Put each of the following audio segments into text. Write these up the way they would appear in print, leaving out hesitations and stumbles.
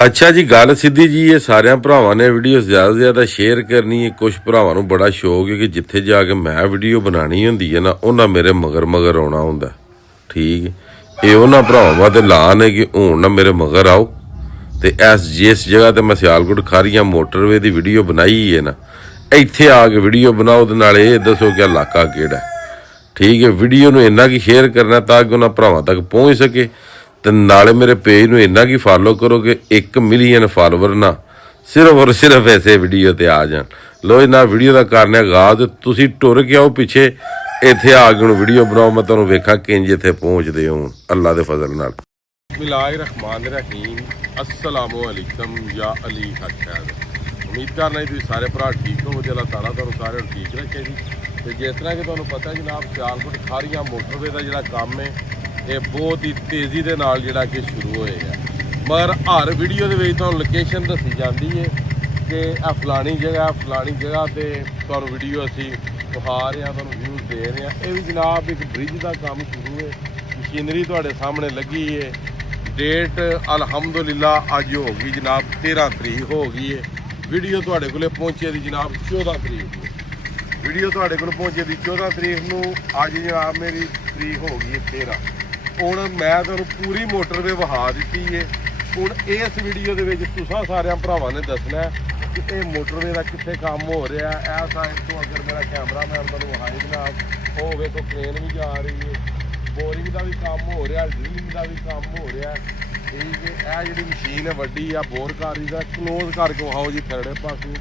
ਅੱਛਾ ਜੀ, ਗੱਲ ਸਿੱਧੀ ਜੀ, ਇਹ ਸਾਰਿਆਂ ਭਰਾਵਾਂ ਨੇ ਵੀਡੀਓ ਜ਼ਿਆਦਾ ਤੋਂ ਜ਼ਿਆਦਾ ਸ਼ੇਅਰ ਕਰਨੀ ਹੈ। ਕੁਝ ਭਰਾਵਾਂ ਨੂੰ ਬੜਾ ਸ਼ੌਕ ਹੈ ਕਿ ਜਿੱਥੇ ਜਾ ਕੇ ਮੈਂ ਵੀਡੀਓ ਬਣਾਉਣੀ ਹੁੰਦੀ ਹੈ ਨਾ, ਉਹਨਾਂ ਮੇਰੇ ਮਗਰ ਆਉਣਾ ਹੁੰਦਾ। ਠੀਕ, ਇਹ ਉਹਨਾਂ ਭਰਾਵਾਂ ਤੇ ਲਾਨ ਹੈ ਕਿ ਹੁਣ ਨਾ ਮੇਰੇ ਮਗਰ ਆਓ ਤੇ ਜਿਸ ਜਗ੍ਹਾ ਤੇ ਮੈਂ ਸਿਆਲਕੋਟ ਖਾਰੀਆਂ ਮੋਟਰਵੇ ਦੀ ਵੀਡੀਓ ਬਣਾਈ ਹੈ ਨਾ, ਇੱਥੇ ਆ ਕੇ ਵੀਡੀਓ ਬਣਾਓ ਤੇ ਨਾਲੇ ਇਹ ਦੱਸੋ ਕਿ ਇਲਾਕਾ ਕਿਹੜਾ। ਠੀਕ ਹੈ, ਵੀਡੀਓ ਨੂੰ ਇੰਨਾ ਕੀ ਸ਼ੇਅਰ ਕਰਨਾ ਤਾਂ ਕਿ ਉਹਨਾਂ ਭਰਾਵਾਂ ਤੱਕ ਪਹੁੰਚ ਸਕੇ, ਤੇ ਨਾਲੇ ਮੇਰੇ ਪੇਜ ਨੂੰ ਇੰਨਾ ਕੀ ਫਾਲੋ ਕਰੋ ਕਿ 1 ਮਿਲੀਅਨ ਫਾਲੋਵਰ ਨਾ ਸਿਰਫ ਔਰ ਸਿਰਫ ਐਸੇ ਵੀਡੀਓ ਤੇ ਆ ਜਾਣ। ਲੋ ਇਹਨਾਂ ਵੀਡੀਓ ਦਾ ਕਾਰਨ ਆਗਾਜ਼ ਤੁਸੀਂ ਟੁਰ ਕੇ ਆਓ ਪਿੱਛੇ, ਇੱਥੇ ਆ ਕੇ ਹੁਣ ਵੀਡੀਓ ਬਣਾਓ, ਮੈਂ ਤੁਹਾਨੂੰ ਵੇਖਾਂ ਕਿੰਜ ਇੱਥੇ ਪਹੁੰਚਦੇ ਹੋ ਅੱਲਾ ਦੇ ਫਜ਼ਲ ਨਾਲ। ਬਿਸਮਿल्लाहिर्रहमानिर्रहीम, अस्सलामु अलैकुम या अली हद। उम्मीद करना जी सारे भरा ठीक हो, अल्लाह ताला तुहानू सारे ठीक रखे जी। तो जिस तरह कि तुहानू पता जनाब, सियालकोट खारियां मोटरवे का जिहड़ा काम है ये बहुत ही तेज़ी के नाल जिहड़ा कि शुरू होएगा, मगर हर वीडियो के लोकेशन दसी जाती है कि आ फलानी जगह ते तुहानू वीडियो असी विखा रहे हैं, तुहानू व्यूज़ दे रहे हैं। ये भी जनाब एक ब्रिज का काम शुरू है, मशीनरी तुहाडे सामने लगी है। डेट अलहमदुलिल्लाह अज हो गई जनाब 13 तरीक हो गई है। वीडियो तुहाडे कोले पहुंचे दी जनाब 14 तरीक को, वीडियो तुहाडे कोल पहुंचे दी 14 तरीक नूं। अज जनाब मेरी तरीक हो गई है 13। हुण मैं तुहानूं पूरी मोटरवे वहा दी है। हुण इस वीडियो दे विच तुसां सारियां भरावां ने दसना है कि ये मोटरवे का कित्थे काम हो रहा है। इस साइड तो अगर मेरा कैमरा मैन तुहानूं वहाई जनाब, वो वेखो ट्रेन भी जा रही है, बोरिंग का भी काम हो रहा, ड्रिलिंग का भी काम हो रहा है। ठीक है, यह जी मशीन है वड्डी आ बोर कारी का, क्लोज करके विखाओ जी थर्डे पासों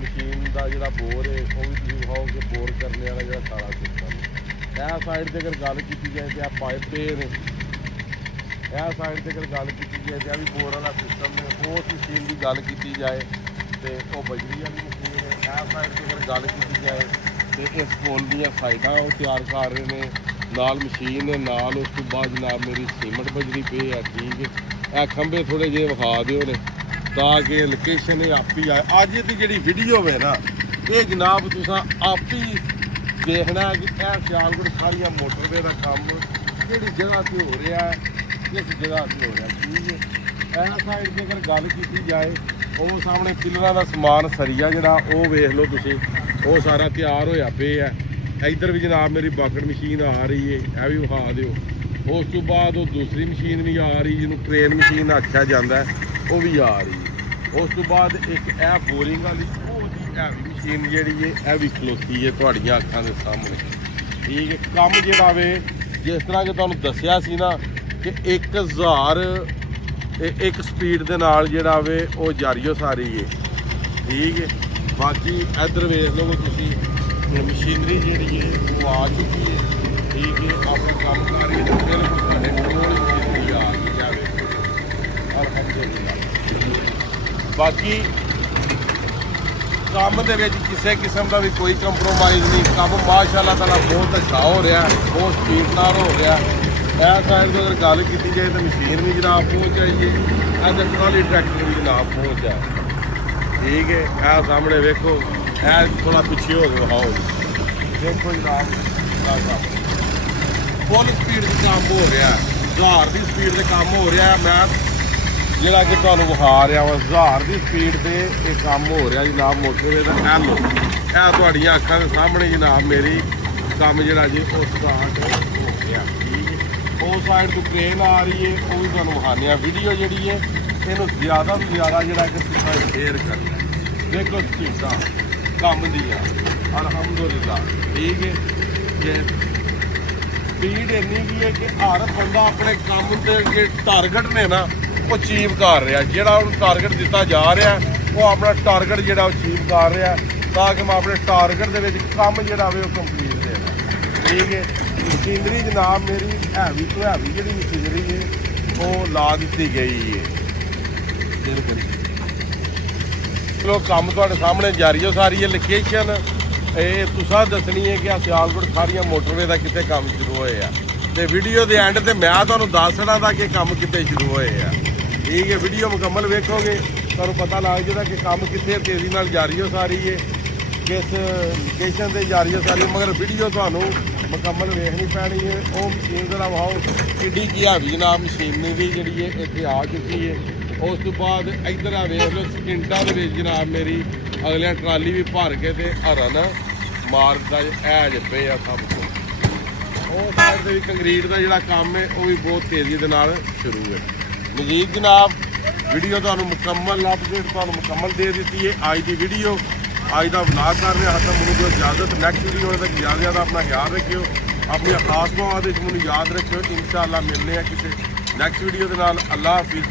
मशीन का जोड़ा बोर है वह भी तुम विखाओ कि बोर करने वाला जो सारा सिस्टम है। यह साइड से अगर गल की जाए तो आ पाइप पे ने, यह साइड से अगर गल की जाए तो भी बोर वाला सिस्टम है। उस मशीन की गल की जाए तो वह बजरी वाली मशीन है। यह साइड से अगर गल की जाए तो इस पुल दी साइडां तैयार कर रहे हैं, नाल मशीन है, नाल उस तो बाद जनाब मेरी सीमेंट बजरी पे है। ठीक है, यह खंबे थोड़े जे विखा दो ने ताकि लोकेशन आप ही आए। अज की जी वीडियो है ना, ये जनाब तुसा आप ही देखना कि यह सियालकोट खारियां मोटरवे का काम कि जगह से हो रहा है, किस जगह से हो रहा है। ठीक है, यह साइड से अगर गल की जाए वो सामने पिलर का समान सरिया जरा वो वेख लो तुसी, वो सारा तैयार होया पे है। इधर भी जनाब मेरी बकेट मशीन आ रही है, यह भी विखा दो। उस तो बाद वो दूसरी मशीन भी आ रही जिन्हों क्रेन मशीन आख्या जाता है, वो भी आ रही है। उस तो बाद एक यह बोरिंग वाली हैवी मशीन जी है, यह भी खलोती है तुहाड़ियां अखां दे सामने। ठीक है, काम जिहड़ा वे जिस तरह कि तुहानूं दस्सिया सी ना कि 1000 एक स्पीड के नाल जिहड़ा वे वो जारी सारी है। ठीक है, बाकी इधर वेख लो तुसीं मशीनरी जी है वो आ चुकी है। ठीक है, अपने काम कर रही है, बिल्कुल मशीनरी आ गई अलहमदुलिल्लाह। बाकी काम के किसी किस्म का भी कोई कंप्रोमाइज़ नहीं, काम माशाअल्लाह ताला बहुत अच्छा हो रहा है, बहुत स्पीड नाल हो रहा है। इस साइड तो अगर गल की जाए तो मशीन भी जनाब पहुँच जाइए, इधर ट्राली ट्रैक्टर भी जनाब पहुँच जाए। ठीक है, यह सामने वेखो, थोड़ा पीछे हो गए हाओ देखो जनाब फुल स्पीड से काम हो रहा है, 1000 की स्पीड से काम हो रहा है। मैं जोड़ा कि तुहानूं विखा रहा वा 1000 की स्पीड से ये काम हो रहा जनाब मोटरवे का। एह लो यह तुहाड़ियां अखां दे सामने जनाब मेरी काम जोड़ा जी वो स्टार्ट हो गया। ठीक है, उस साइड तो ट्रेन आ रही है, वो भी तुहानूं विखाने आ। वीडियो जी है इनू ज़्यादा तो ज़्यादा जोड़ा कि शेयर करना। देखो स्पीडा काम दिया अलहमदुलिल्लाह। ठीक है, कि स्पीड इन्नी की है कि हर बंदा अपने काम के टारगेट ने ना वो अचीव कर रहा, जोड़ा उन्हें टारगेट दिता जा रहा वो अपना टारगेट जोड़ा अचीव कर रहा ताकि मैं अपने टारगेट के काम जोड़ा वो कंप्लीट देना। ठीक है, मशीनरी जनाब मेरी हैवी तो हैवी जी मशीनरी है वो ला दी गई है। चलो काम तुहाडे सामने जारी हो सारी है। लोकेशन ये तुसां दसनी है कि सियालकोट खारियां मोटरवे का कितने काम शुरू होए आ, ते वीडियो के एंड ते मैं तुहानूं दस देना था कि काम कितने शुरू होए आ। ठीक है, वीडियो मुकम्मल वेखोगे तुहानूं पता लग जाएगा कि काम कितने तेज़ी नाल जारी हो सारी है, किस लोकेशन से जारी हो सारी। मगर वीडियो तुहानूं मुकम्मल वेखनी पैनी है। वो मशीन जरा वाओ कि हैवी जनाब मशीनरी जी है इत्थे आ चुकी है। ਉਸ ਤੋਂ ਬਾਅਦ ਇੱਧਰ ਆ ਵੇਖ ਲਓ ਸਕਿੰਟਾਂ ਦੇ ਵਿੱਚ ਜਨਾਬ ਮੇਰੀ ਅਗਲਿਆਂ ਟਰਾਲੀ ਵੀ ਭਰ ਕੇ ਤੇ ਹਰਨ ਮਾਰਦਾ ਐਜ ਪਏ ਆ ਸਭ ਤੋਂ। ਉਹ ਸਾਈਡ ਤੇ ਵੀ ਕੰਕਰੀਟ ਦਾ ਜਿਹੜਾ ਕੰਮ ਹੈ ਉਹ ਵੀ ਬਹੁਤ ਤੇਜ਼ੀ ਦੇ ਨਾਲ ਸ਼ੁਰੂ ਹੈ। ਮਜੀਦ ਜਨਾਬ ਵੀਡੀਓ ਤੁਹਾਨੂੰ ਮੁਕੰਮਲ ਅਪਡੇਟ ਤੁਹਾਨੂੰ ਮੁਕੰਮਲ ਦੇ ਦਿੱਤੀ ਹੈ ਅੱਜ ਦੀ ਵੀਡੀਓ। ਅੱਜ ਦਾ ਵਲੌਗ ਕਰ ਰਹੇ ਹਾਂ ਤਾਂ ਮੈਨੂੰ ਦਿਓ ਇਜਾਜ਼ਤ। ਨੈਕਸਟ ਵੀਡੀਓ ਤੱਕ ਜ਼ਿਆਦਾ ਆਪਣਾ ਖਿਆਲ ਰੱਖਿਓ, ਆਪਣੀਆਂ ਖਾਸ ਦੁਆਵਾਂ ਦੇ ਵਿੱਚ ਮੈਨੂੰ ਯਾਦ ਰੱਖਿਓ। ਇਨਸ਼ਾਅੱਲਾ ਮਿਲਦੇ ਆ ਕਿਸੇ ਨੈਕਸਟ ਵੀਡੀਓ ਦੇ ਨਾਲ। ਅੱਲਾਹ ਹਾਫਿਜ਼।